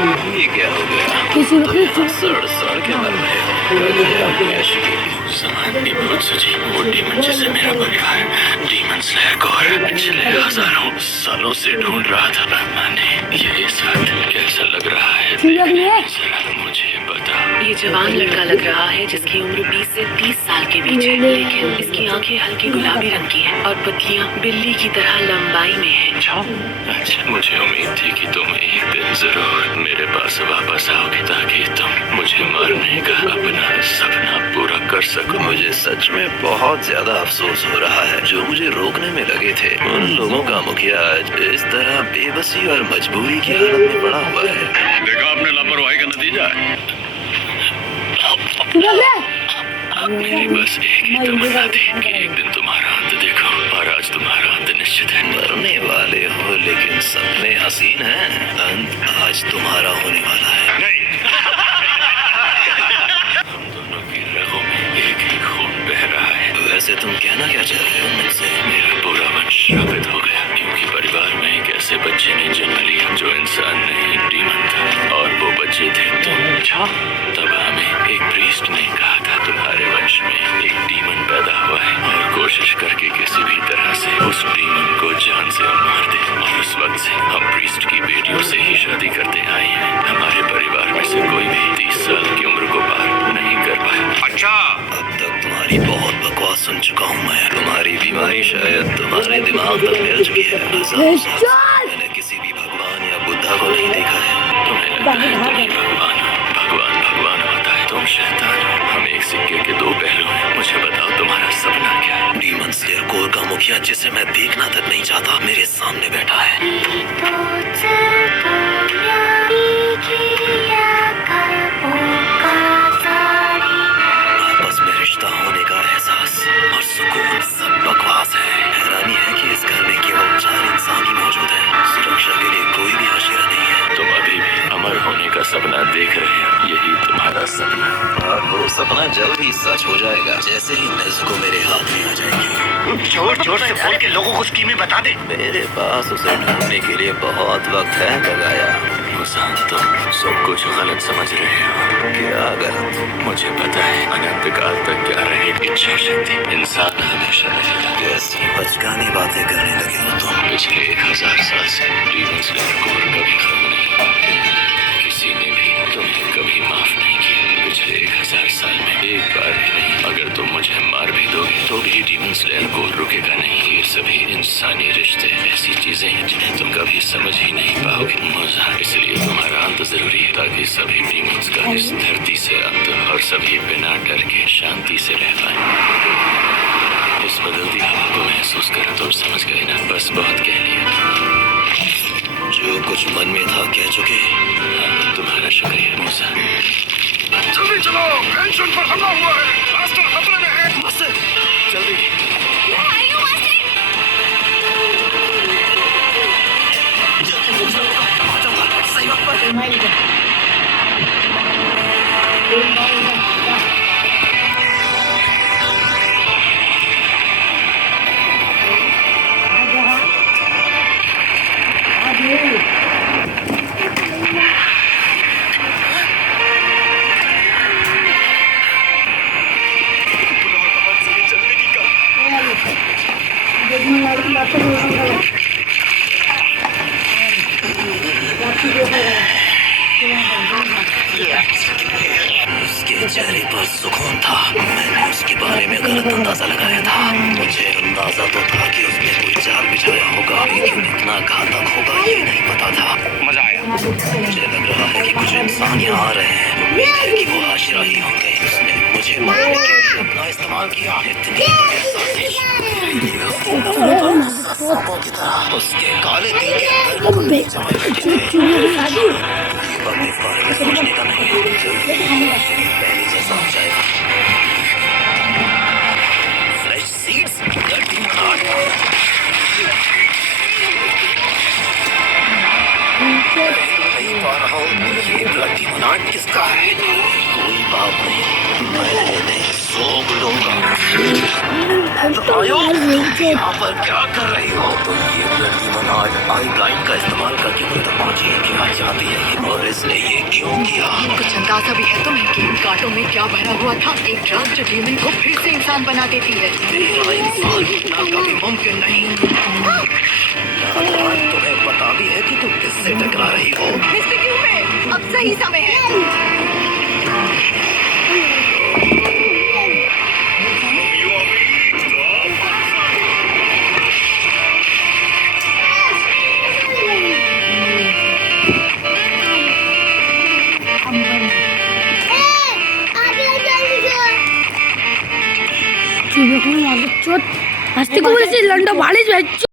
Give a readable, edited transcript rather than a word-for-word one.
ये क्या हो गया? किसी तो यहाँ सड़ के मर रहे हो। समाधि भूत सची वो डीमन जिसे मेरा परिवार डीमन स्लेयर को पिछले हजारों सालों से ढूंढ रहा था। मैंने ये इस वक्त कैसा लग रहा है? जरा मुझे बता। ये जवान लड़का लग रहा है जिसकी उम्र 20 से 30 साल के बीच है, लेकिन इसकी आंखें हल्के गुलाबी रंग की हैं और पत्तियां बिल्ली की तरह लंबाई में हैं। अच्छा, मुझे उम्मीद थी कि तुम एक दिन जरूर मेरे पास वापस आओगे ताकि तुम मुझे मारने का अपना सपना पूरा कर सको। मुझे सच में बहुत ज्यादा अफसोस हो रहा है जो मुझे रोकने में लगे थे। उन लोगों का मुखिया आज इस तरह बेबसी और मजबूरी की हालत में पड़ा हुआ है। देखा आपने लापरवाही का नतीजा है। मेरी बस एक ही तमन्ना थी कि एक दिन तुम्हारा अंत देखो, और आज तुम्हारा अंत निश्चित है। मरने वाले हो लेकिन सपने हसीन हैं। अंत आज तुम्हारा होने वाला है। नहीं। हम दोनों की रगों में एक ही खून बह रहा है। वैसे तुम कहना क्या चाह रहे हो मुझसे? मेरा पूरा वंश श्रापित हो गया क्योंकि परिवार में एक ऐसे बच्चे ने जन्म लिया जो इंसान नहीं डीमन था, और वो बच्चे थे तुम। तब हमें एक प्रीस्ट ने कहा था तुम्हारे वंश में एक डीमन पैदा हुआ है और कोशिश करके किसी भी तरह से उस डीमन को जान से मार दे। और उस वक्त से हम प्रीस्ट की बेटियों से ही शादी करते आए हैं। हमारे परिवार में से कोई भी 30 साल की उम्र को पार नहीं कर पाया। अच्छा, अब तक तुम्हारी बहुत बकवास सुन चुका हूँ मैं। तुम्हारी बीमारी शायद तुम्हारे दिमाग तक फैल चुकी है। मैंने किसी भी भगवान या बुद्धा को नहीं देखा है। तुम्हें लगता है तुम ही भगवान हो। भगवान होता है, तुम शैतान हो। हम एक सिक्के के दो पहलू हैं। मुझे बताओ तुम्हारा सपना क्या है? डीमन स्लेयर कोर का मुखिया जिसे मैं देखना तक नहीं चाहता मेरे सामने बैठा है। आपस में रिश्ता होने का एहसास और सुकून सब बकवास है। हैरानी है कि इस घर में केवल 4 इंसान ही मौजूद हैं। सुरक्षा के लिए कोई भी आशिरा नहीं है। तुम अभी भी अमर होने का सपना देख रहे हो। यही तुम्हारा सपना, और वो सपना जल्द ही सच हो जाएगा जैसे ही नेज़ुको मेरे हाथ में आ जाएगी। जोर से बोल के लोगों को स्कीमें बता दे। मेरे पास उसे ढूंढने के लिए बहुत वक्त है बगाया। मुसान, तुम सब कुछ गलत समझ रहे हो। क्या गलत? मुझे पता है अनंत काल तक क्या रहेगी इच्छा शक्ति। इंसान हमेशा रहेगा। कैसी बचकानी बातें करने लगे हो तुम? पिछले 1000 साल से डीमन स्लेयर कोर कभी खत्म नहीं हुआ। किसी ने भी तुम्हें कभी माफ नहीं किया। पिछले 1000 साल में एक बार भी नहीं। अगर तुम मुझे मार भी दोगे तो भी डीमन स्लेयर कोर रुकेगा नहीं। ये सभी इंसानी रिश्ते ऐसी चीजें हैं जिन्हें तुम कभी समझ ही नहीं पाओगे। मजा, इसलिए तुम्हारा अंत जरूरी है ताकि सभी डीमंस का इस धरती से अंत और सभी बिना डर के शांति से रह पाए। इस बदलती हवा को महसूस कर तुम समझ गए ना? बस बहुत कह लिया। जो कुछ मन में था कह चुके। हाँ, तुम्हारा शुक्रिया मूसा। जल्दी चलो, पेंशन पर हमला हुआ है। मास्टर खतरे में है। मास्टर, जल्दी। सही वक्त पर। उसके चेहरे पर सुकून था। मैंने उसके बारे में गलत अंदाजा लगाया था। मुझे अंदाजा तो था कि उसने कोई जाल बिछाया होगा, लेकिन इतना घातक होगा ये नहीं पता था। मजा आया। मुझे लग रहा है कि कुछ इंसान यहाँ आ रहे हैं। उम्मीद है कि वो आशिरा ही होंगे। उसने मुझे मारने के लिए अपना इस्तेमाल किया। इतनी बड़ी साजिश मेरे लिए उसकी नफरत सांपों की तरह उसके काले दिल के अंदर समझ बैठी थी। अब इस बारे में सोचने का नहीं है। पहले जैसा हो जाएगा। फ्रेश सीड्स, डर्टी खाद। पा रहा हूँ ये ब्लडी मनाट किसका है। कोई बात नहीं, मैंने सोच लूंगा। यहाँ पर क्या कर रही हो तुम। ये ब्लडी मनाट आई ब्लाइंड का इस्तेमाल करके मुझे पहुंची क्या चाहती है ये, और इसने ये क्यों किया। कुछ अंदाजा भी है तुम्हें कि इन कांटों में क्या भरा हुआ था। एक ड्रग जो डीमन को फिर से इंसान बना देती है। तेरा इंसान होना कभी मुमकिन नहीं। तुम्हें पता भी है कि तुम किससे टकरा रही हो। मिस्टर क्यूपिड, अब सही समय है। Así como decir, Lando, vale,